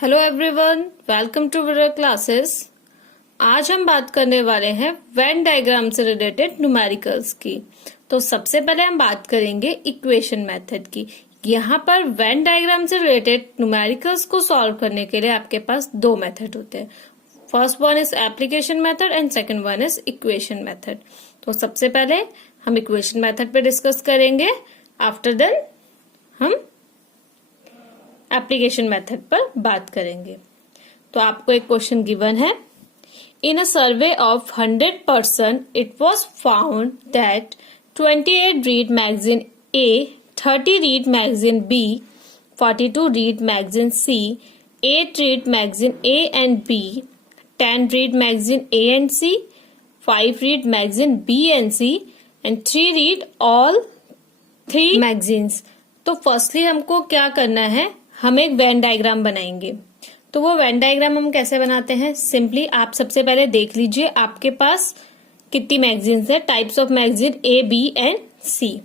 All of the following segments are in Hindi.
Hello everyone, welcome to our classes. आज हम बात करने वाले हैं वेन डायग्राम से रिलेटेड न्यूमेरिकल्स की। तो सबसे पहले हम बात करेंगे इक्वेशन मेथड की। यहाँ पर वेन डायग्राम से रिलेटेड न्यूमेरिकल्स को सॉल्व करने के लिए आपके पास दो मेथड होते हैं। First one is application method and second one is equation method. तो सबसे पहले हम इक्वेशन मेथड पे डिस्कस करेंगे, आफ्टर देन हम एप्लीकेशन मेथड पर बात करेंगे। तो आपको एक क्वेश्चन गिवन है, in a survey of 100% it was found that 28 read magazine A, 30 read magazine B, 42 read magazine C, 8 read magazine A and B, 10 read magazine A and C, 5 read magazine B and C and 3 read all 3 magazines. तो फर्स्टली हमको क्या करना है, हम एक वेन डायग्राम बनाएंगे। तो वो वेन डायग्राम हम कैसे बनाते हैं, सिंपली आप सबसे पहले देख लीजिए आपके पास कितनी मैगजीन्स है, types of magazine A, B and C.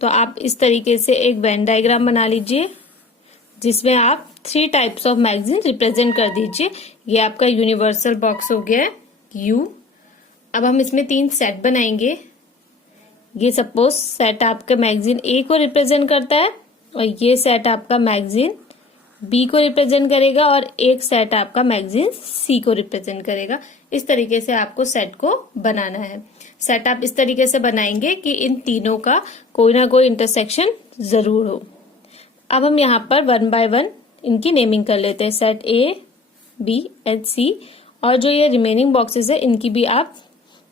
तो आप इस तरीके से एक वेन डायग्राम बना लीजिए जिसमें आप 3 टाइप्स ऑफ मैगजीन रिप्रेजेंट कर दीजिए। ये आपका यूनिवर्सल बॉक्स हो गया है यू। अब हम इसमें 3 सेट बनाएंगे। ये सपोज सेट आपका मैगजीन ए को रिप्रेजेंट करता है और ये सेट आपका मैगजीन बी को रिप्रेजेंट करेगा और एक सेट आपका मैगजीन सी को रिप्रेजेंट करेगा। इस तरीके से आपको सेट को बनाना है। सेट आप इस तरीके से बनाएंगे कि इन तीनों का कोई ना कोई इंटरसेक्शन जरूर हो। अब हम यहाँ पर 1 बाय 1 इनकी नेमिंग कर लेते हैं, सेट ए, बी एंड सी। और जो ये रिमेनिंग बॉक्सेस है इनकी भी आप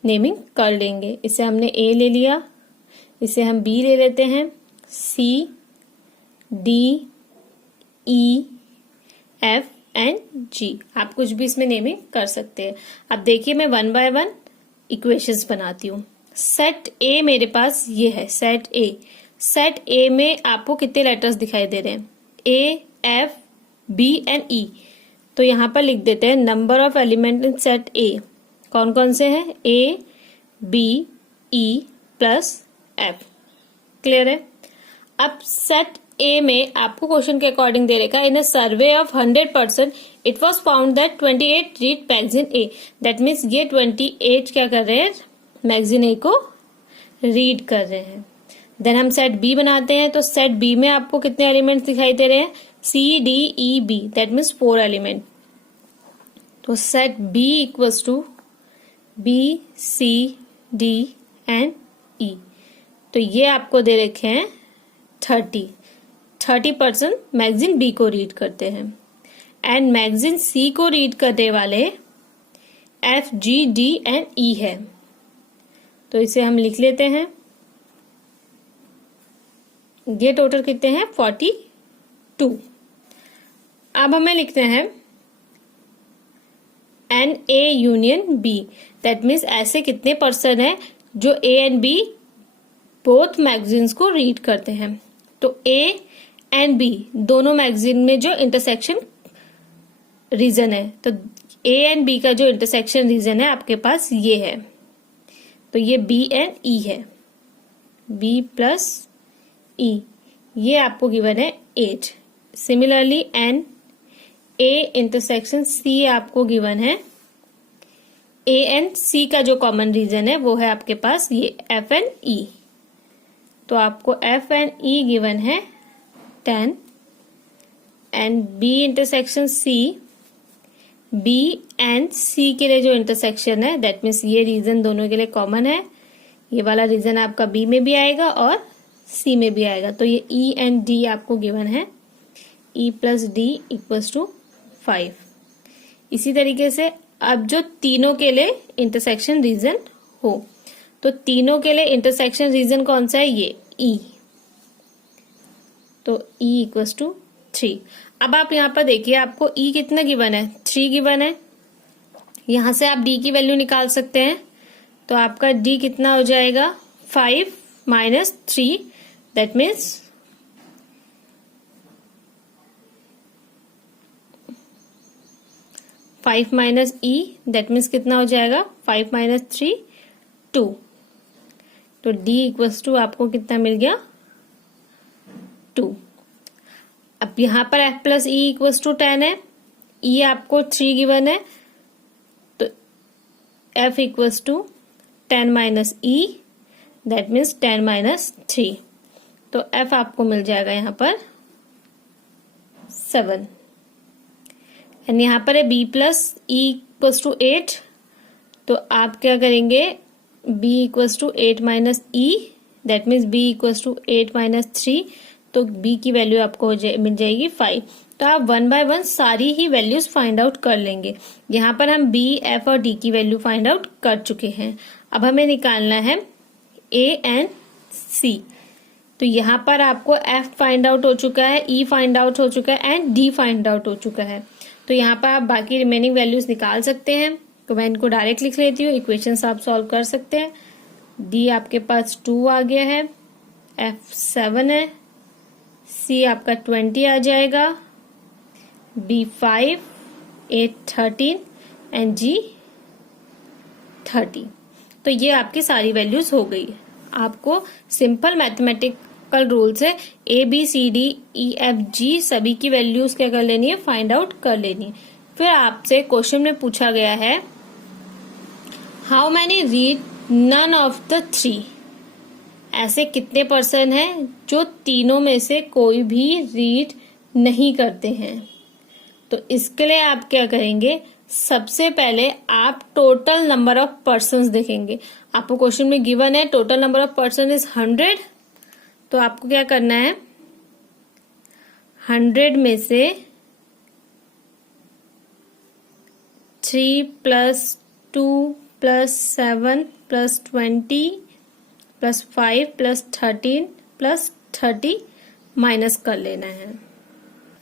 नेमिंग कर लेंगे। इसे हमने ए ले लिया, इसे हम बी ले लेते हैं, C, D, E, F and जी। आप कुछ भी इसमें नेमिंग कर सकते हैं। अब देखिए मैं 1 बाय 1 इक्वेशंस बनाती हूँ। सेट ए मेरे पास ये है, सेट ए। सेट ए में आपको कितने लेटर्स दिखाई दे रहे हैं, A, F, B and E. तो यहाँ पर लिख देते हैं number of element in set A. कौन कौन से हैं, A, B, E plus F. Clear है। अब सेट ए में आपको क्वेश्चन के अकॉर्डिंग दे रखा है, in a survey of 100% it was found that 28 read magazine A. That means ये 28 क्या कर रहे हैं, मैगजीन ए को रीड कर रहे हैं। देन हम सेट बी बनाते हैं। तो सेट बी में आपको कितने एलिमेंट्स दिखाई दे रहे हैं, C, D, E, B. That means 4 element. तो set B equals to B, C, D and E. तो ये आपको दे रखे हैं 30% मैगजीन बी को रीड करते हैं एंड मैगजीन सी को रीड करने वाले एफ, जी, डी एंड ई है। तो इसे हम लिख लेते हैं। ये टोटल कितने हैं, 42। अब हमें लिखते हैं n A union B. That means ऐसे कितने पर्सन है जो A and B both magazines को रीड करते हैं। तो ए एंड बी दोनों मैगजीन में जो इंटरसेक्शन रीजन है, तो ए एंड बी का जो इंटरसेक्शन रीजन है आपके पास ये है। तो ये बी एंड ई है, बी प्लस ई। ये आपको गिवन है 8। Similarly n A intersection C आपको गिवन है। ए एंड सी का जो कॉमन रीजन है वो है आपके पास ये एफ एंड ई। तो आपको एफ एंड ई गिवन है 10 and B intersection C, B and C के लिए जो इंटरसेक्शन है दैट मीन्स ये रीजन दोनों के लिए कॉमन है। ये वाला रीजन आपका बी में भी आएगा और सी में भी आएगा। तो ये ई एंड डी आपको गिवन है, E plus D equals to 5। इसी तरीके से अब जो तीनों के लिए इंटरसेक्शन रीजन हो, तो तीनों के लिए इंटरसेक्शन रीजन कौन सा है, ये ई। तो E इक्वल्स टू 3। अब आप यहाँ पर देखिए आपको E कितना गिवन है, 3 गिवन है। यहां से आप D की वैल्यू निकाल सकते हैं। तो आपका D कितना हो जाएगा, 5 minus 3। That means 5 minus E that means कितना हो जाएगा, 5 माइनस 3 2। तो D इक्वल्स टू आपको कितना मिल गया, 2। अब यहाँ पर f plus E equals to 10 है, e आपको 3 गिवन है, तो f equals to 10 minus E, that means 10 minus 3, तो f आपको मिल जाएगा यहाँ पर 7। एंड यहाँ पर है b plus E equals to 8, तो आप क्या करेंगे, b equals to 8 minus E, that means b equals to 8 minus 3, तो b की वैल्यू आपको मिल जाएगी 5। तो आप 1 बाय 1 सारी ही वैल्यूज फाइंड आउट कर लेंगे। यहाँ पर हम b, f और d की वैल्यू फाइंड आउट कर चुके हैं। अब हमें निकालना है a एंड c। तो यहाँ पर आपको f फाइंड आउट हो चुका है, e फाइंड आउट हो चुका है एंड d फाइंड आउट हो चुका है। तो यहाँ पर आप बाकी रिमेनिंग वैल्यूज निकाल सकते हैं। तो मैं इनको डायरेक्ट लिख लेती हूँ, इक्वेशंस आप सॉल्व कर सकते हैं। d आपके पास 2 आ गया है, f 7 है, c आपका 20 आ जाएगा, b 5, a 13 एंड g 30। तो ये आपकी सारी वैल्यूज हो गई है। आपको सिंपल मैथमेटिकल रूल से a b c d e f g सभी की वैल्यूज क्या कर लेनी है, फाइंड आउट कर लेनी है। फिर आपसे क्वेश्चन में पूछा गया है how many read none of the 3, ऐसे कितने पर्सन हैं जो तीनों में से कोई भी रीड नहीं करते हैं। तो इसके लिए आप क्या करेंगे, सबसे पहले आप टोटल नंबर ऑफ पर्सन्स देखेंगे। आपको क्वेश्चन में गिवन है total number of person is 100, तो आपको क्या करना है, 100 में से 3 plus 2 plus 7 plus 20 plus 5 plus 13 plus 30 minus कर लेना है।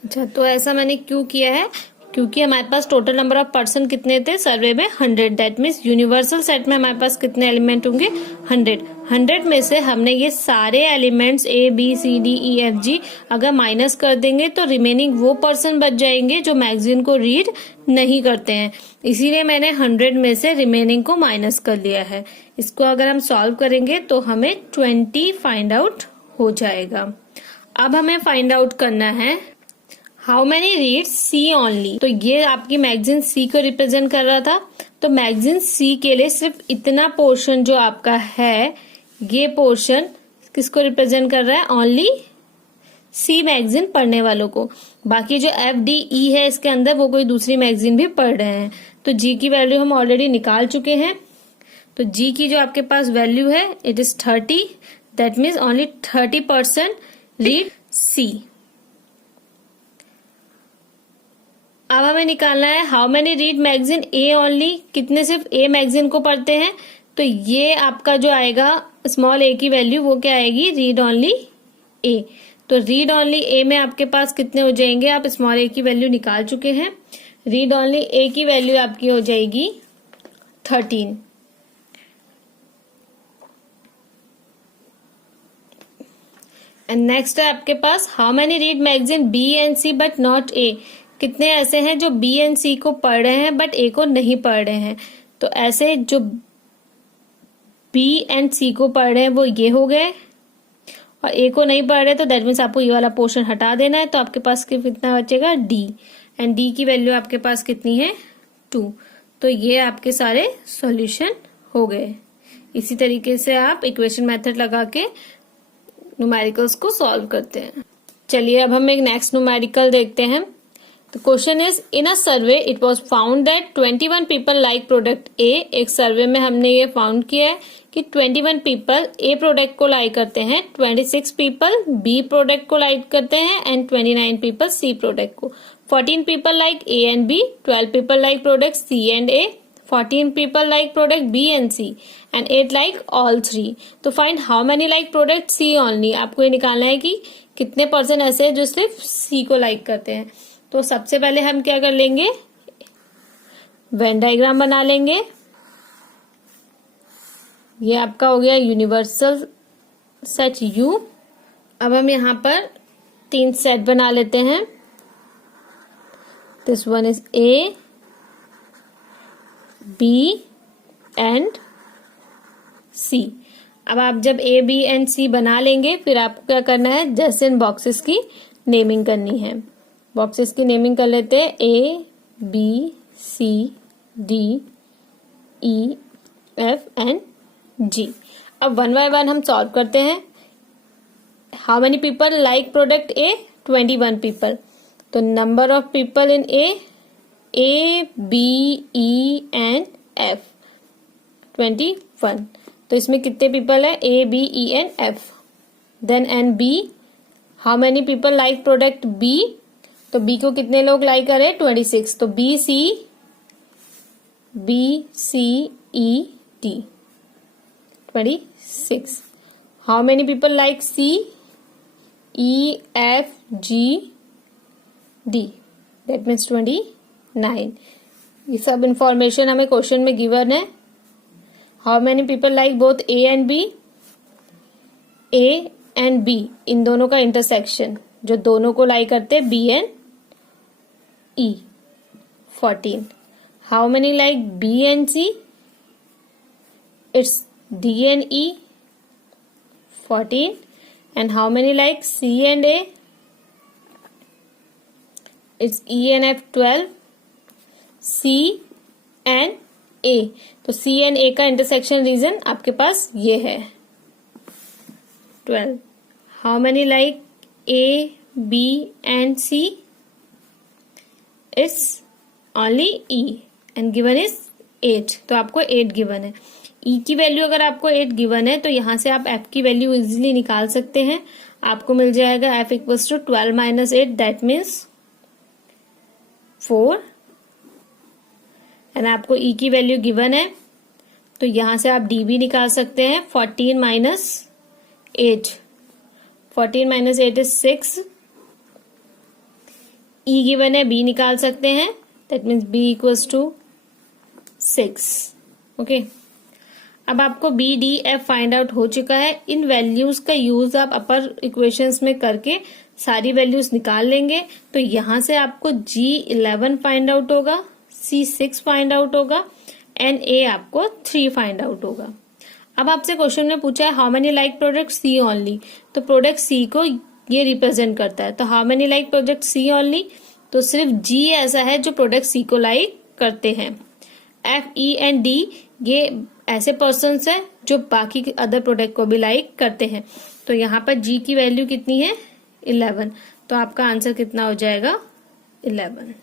अच्छा, तो ऐसा मैंने क्यों किया है, क्योंकि हमारे पास टोटल नंबर ऑफ पर्सन कितने थे सर्वे में 100, दैट मीन्स यूनिवर्सल सेट में हमारे पास कितने एलिमेंट होंगे 100 में से हमने ये सारे elements a b c d e f g अगर माइनस कर देंगे तो रिमेनिंग वो पर्सन बच जाएंगे जो मैगजीन को रीड नहीं करते हैं। इसीलिए मैंने 100 में से रिमेनिंग को माइनस कर लिया है। इसको अगर हम सॉल्व करेंगे तो हमें 20 फाइंड आउट हो जाएगा। अब हमें फाइंड आउट करना है how many read C only. तो ये आपकी मैगजीन सी को रिप्रेजेंट कर रहा था, तो मैगजीन सी के लिए सिर्फ इतना पोर्शन जो आपका है, ये पोर्शन किसको रिप्रेजेंट कर रहा है, ओनली सी मैगजीन पढ़ने वालों को। बाकी जो एफ डी ई है इसके अंदर वो कोई दूसरी मैगजीन भी पढ़ रहे हैं। तो जी की वैल्यू हम ऑलरेडी निकाल चुके हैं। तो जी की जो आपके पास वैल्यू है it is 30, that means only 30% read C. अब हमें निकालना है how many read magazine A only, कितने सिर्फ ए मैगजीन को पढ़ते हैं। तो ये आपका जो आएगा स्मॉल ए की वैल्यू वो क्या आएगी, रीड ओनली ए। तो रीड ओनली ए में आपके पास कितने हो जाएंगे, आप स्मॉल ए की वैल्यू निकाल चुके हैं। रीड ओनली ए की वैल्यू आपकी हो जाएगी 13। एंड नेक्स्ट है आपके पास how many read magazine B and C but not A, कितने ऐसे हैं जो बी एंड सी को पढ़ रहे हैं बट ए को नहीं पढ़ रहे हैं। तो ऐसे जो बी एंड सी को पढ़ रहे हैं वो ये हो गए, और ए को नहीं पढ़ रहे तो दैट मीन्स आपको ये वाला पोर्शन हटा देना है। तो आपके पास कितना बचेगा, डी, एंड डी की वैल्यू आपके पास कितनी है, 2। तो ये आपके सारे सॉल्यूशन हो गए। इसी तरीके से आप इक्वेशन मेथड लगा के न्यूमेरिकल्स को सॉल्व करते हैं। चलिए अब हम एक नेक्स्ट न्यूमेरिकल देखते हैं। The question is, in a survey it was found that 21 people like product A। एक सर्वे में हमने ये फाउंड किया है कि 21 people A प्रोडक्ट को लाइक करते हैं, 26 people B प्रोडक्ट को लाइक करते हैं एंड 29 people C प्रोडक्ट को। 14 people like A and B, 12 people like product C and A, 14 people like product B and C and 8 like all 3। तो find how many like product C only। आपको ये निकालना है कि कितने पर्सन ऐसे हैं जो सिर्फ C को लाइक करते हैं। तो सबसे पहले हम क्या कर लेंगे, वेन डायग्राम बना लेंगे। ये आपका हो गया यूनिवर्सल सेट U। अब हम यहाँ पर 3 सेट बना लेते हैं। This one is A, B and C। अब आप जब A, B एंड C बना लेंगे फिर आपको क्या करना है, जैसे इन बॉक्सेस की नेमिंग करनी है। बॉक्सेस की नेमिंग कर लेते हैं, A, B, C, D, E, F and G। अब वन बाय वन हम सॉल्व करते हैं। How many people like product A? 21 पीपल। तो number of people in A, B, E and F 21। तो इसमें कितने पीपल है? A, B, E and F। Then and B, how many people like product B? तो B को कितने लोग लाइक करें? 26। तो B, C, E, D 26। How many people like C? E, F, G, D that means 29। ये सब इंफॉर्मेशन हमें क्वेश्चन में गिवन है। How many people like both A and B? A and B इन दोनों का इंटरसेक्शन जो दोनों को लाइक करते हैं, B and E 14। How many like B and C? It's D and E 14। And how many like C and A? It's E and F 12, C and A। तो C and A का इंटरसेक्शन रीजन आपके पास ये है 12। How many like A, B and C? It's only E and given is 8। तो आपको 8 गिवन है। E की वैल्यू अगर आपको 8 गिवन है तो यहां से आप F की वैल्यू इजीली निकाल सकते हैं। आपको मिल जाएगा F equals to 12 minus 8 that means 4। And आपको E की वैल्यू गिवन है तो यहां से आप D भी निकाल सकते हैं। 14 minus 8, 14 minus 8 is 6। E given है, B निकाल सकते हैं that means B equals to 6। Okay, अब आपको B, D, F find out हो चुका है। इन वैल्यूज का यूज आप अपर इक्वेशंस में करके सारी वैल्यूज निकाल लेंगे। तो यहां से आपको G11 फाइंड आउट होगा, C6 फाइंड आउट होगा एंड A आपको 3 फाइंड आउट होगा। अब आपसे क्वेश्चन में पूछा है how many like product C only. तो प्रोडक्ट C को ये रिप्रेजेंट करता है। तो how many like product C only, तो सिर्फ G ऐसा है जो प्रोडक्ट C को लाइक करते हैं। F, E एंड D ये ऐसे पर्सन्स है जो बाकी अदर प्रोडक्ट को भी लाइक करते हैं। तो यहाँ पर G की वैल्यू कितनी है? 11। तो आपका आंसर कितना हो जाएगा? 11।